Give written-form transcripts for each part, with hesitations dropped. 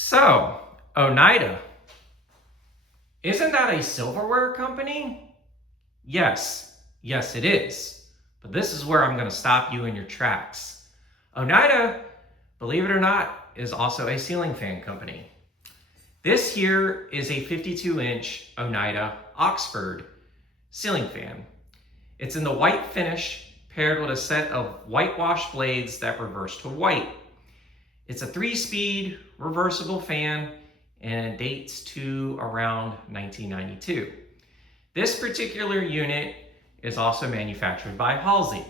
So, Oneida, isn't that a silverware company? Yes, it is. But this is where I'm going to stop you in your tracks. Oneida, believe it or not, is also a ceiling fan company. This here is a 52-inch Oneida Oxford ceiling fan. It's in the white finish paired with a set of whitewash blades that reverse to white. It's a 3-speed reversible fan and it dates to around 1992. This particular unit is also manufactured by Halsey.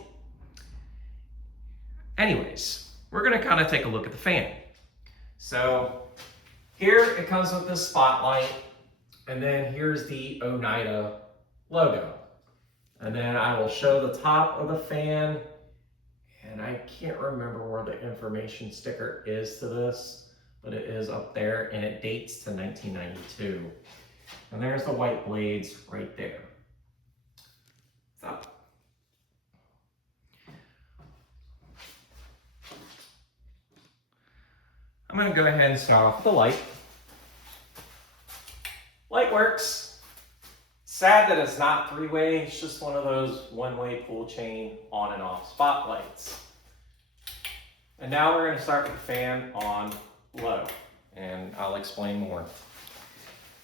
Anyways, we're going to kind of take a look at the fan. So here it comes with this spotlight, and then here's the Oneida logo. And then I will show the top of the fan, and I can't remember where the information sticker is to this, but it is up there, and it dates to 1992. And there's the white blades right there. So, I'm going to go ahead and start off with the light. Light works. Sad that it's not three-way. It's just one of those one-way pull chain on and off spotlights. And now we're going to start with the fan on low, and I'll explain more.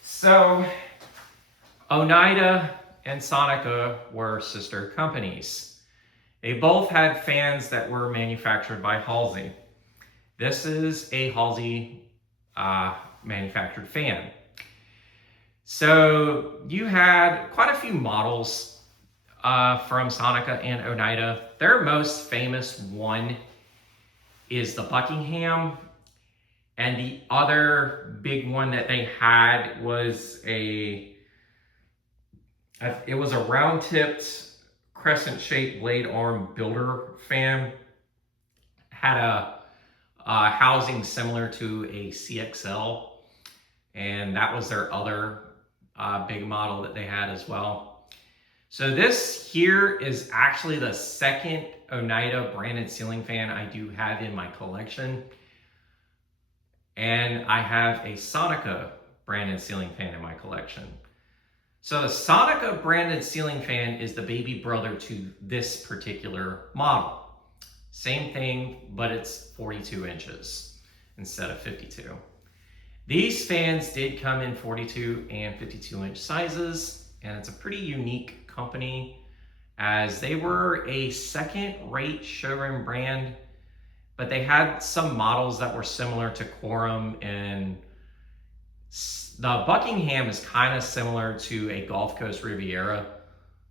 So, Oneida and Sonica were sister companies. They both had fans that were manufactured by Halsey. This is a Halsey manufactured fan. So you had quite a few models from Sonica and Oneida. Their most famous one is the Buckingham, and the other big one that they had was it was a round-tipped crescent-shaped blade arm builder fan. Had a housing similar to a CXL, and that was their other big model that they had as well. So this here is actually the second Oneida branded ceiling fan I do have in my collection. And I have a Sonica branded ceiling fan in my collection. So the Sonica branded ceiling fan is the baby brother to this particular model. Same thing, but it's 42 inches instead of 52. These fans did come in 42 and 52 inch sizes, and it's a pretty unique company as they were a second-rate showroom brand, but they had some models that were similar to Quorum, and the Buckingham is kind of similar to a Gulf Coast Riviera.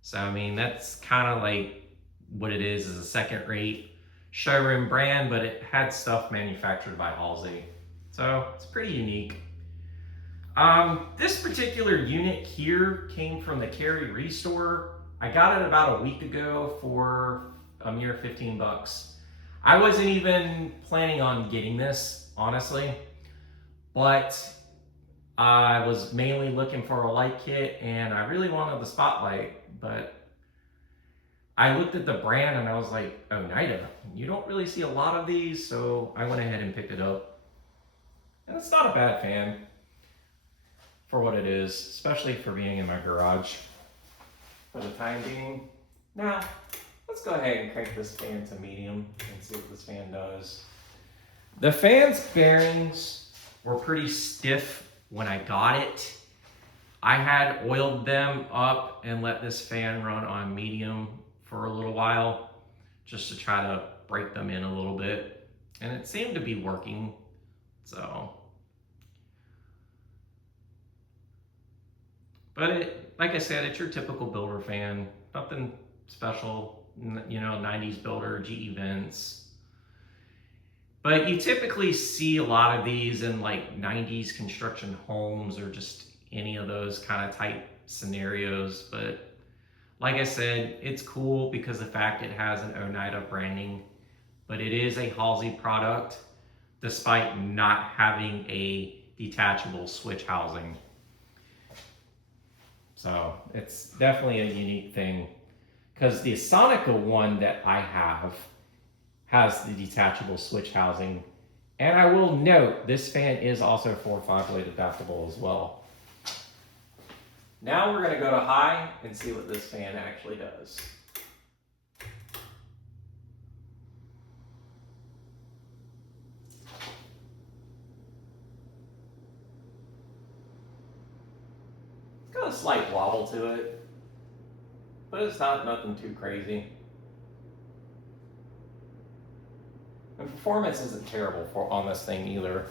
So, I mean, that's kind of like what it is a second-rate showroom brand, but it had stuff manufactured by Halsey. So it's pretty unique. This particular unit here came from the Cary Restore. I got it about a week ago for a mere 15 bucks. I wasn't even planning on getting this, honestly, but I was mainly looking for a light kit and I really wanted the spotlight, but I looked at the brand and I was like, Oneida, you don't really see a lot of these, so I went ahead and picked it up. And it's not a bad fan for what it is, especially for being in my garage for the time being. Now, let's go ahead and crank this fan to medium and see what this fan does. The fan's bearings were pretty stiff when I got it. I had oiled them up and let this fan run on medium for a little while just to try to break them in a little bit, and it seemed to be working. So, but like I said, it's your typical builder fan, nothing special, 90s builder, GE vents. But you typically see a lot of these in like 90s construction homes or just any of those kind of type scenarios. But like I said, it's cool because the fact it has an Oneida branding, but it is a Halsey product despite not having a detachable switch housing. So it's definitely a unique thing because the Sonica one that I have has the detachable switch housing, And I will note, this fan is also 4 5-blade adaptable as well. Now we're going to go to high and see what this fan actually does. It's got a slight wobble to it, but it's not nothing too crazy. And performance isn't terrible on this thing either.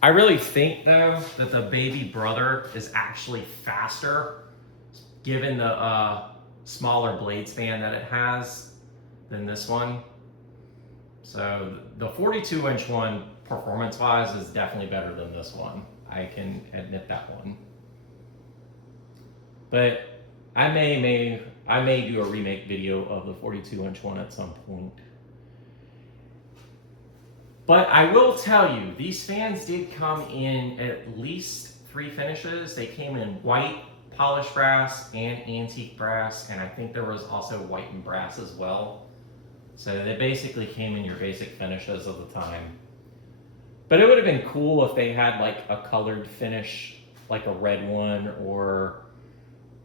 I really think though that the baby brother is actually faster given the smaller blade span that it has than this one. So the 42-inch one, performance-wise, is definitely better than this one. I can admit that one. But I may do a remake video of the 42-inch one at some point. But I will tell you, these fans did come in at least 3 finishes. They came in white, polished brass, and antique brass, and I think there was also white and brass as well. So they basically came in your basic finishes of the time. But it would have been cool if they had like a colored finish, like a red one, or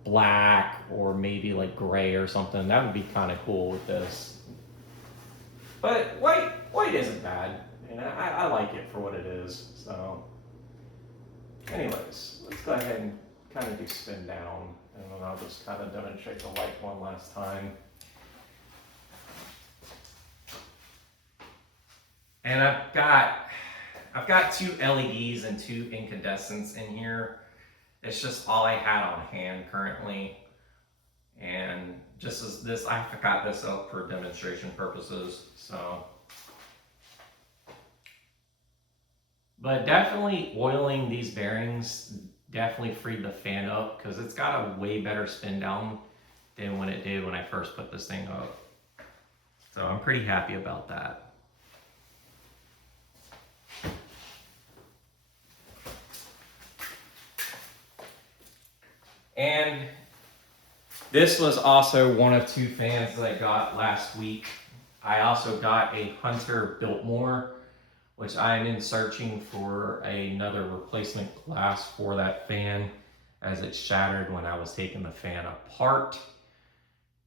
black, or maybe like gray or something. That would be kind of cool with this. But white isn't bad. And I like it for what it is. So anyways, let's go ahead and kind of do spin down, and then I'll just kind of demonstrate the light one last time. And I've got 2 LEDs and 2 incandescents in here. It's just all I had on hand currently. And just as this, I got this up for demonstration purposes, so. But definitely oiling these bearings definitely freed the fan up, because it's got a way better spin down than when it did when I first put this thing up. So I'm pretty happy about that. And this was also one of 2 fans that I got last week. I also got a Hunter Biltmore, which I'm in searching for another replacement glass for that fan, as it shattered when I was taking the fan apart.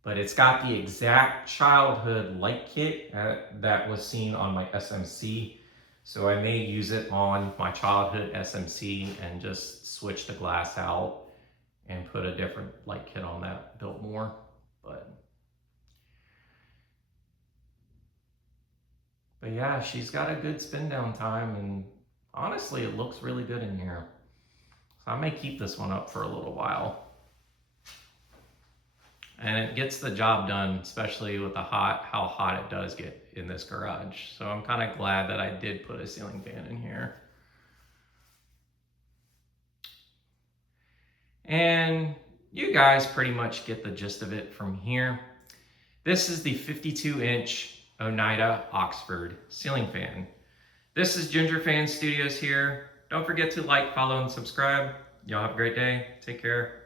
But it's got the exact childhood light kit that was seen on my SMC. So I may use it on my childhood SMC and just switch the glass out and put a different light kit on that Biltmore. But yeah, she's got a good spin down time, and honestly, it looks really good in here. So I may keep this one up for a little while. And it gets the job done, especially with how hot it does get in this garage. So I'm kind of glad that I did put a ceiling fan in here. And you guys pretty much get the gist of it from here. This is the 52-inch Oneida Oxford ceiling fan. This is Ginger Fan Studios here. Don't forget to like, follow, and subscribe. Y'all have a great day. Take care.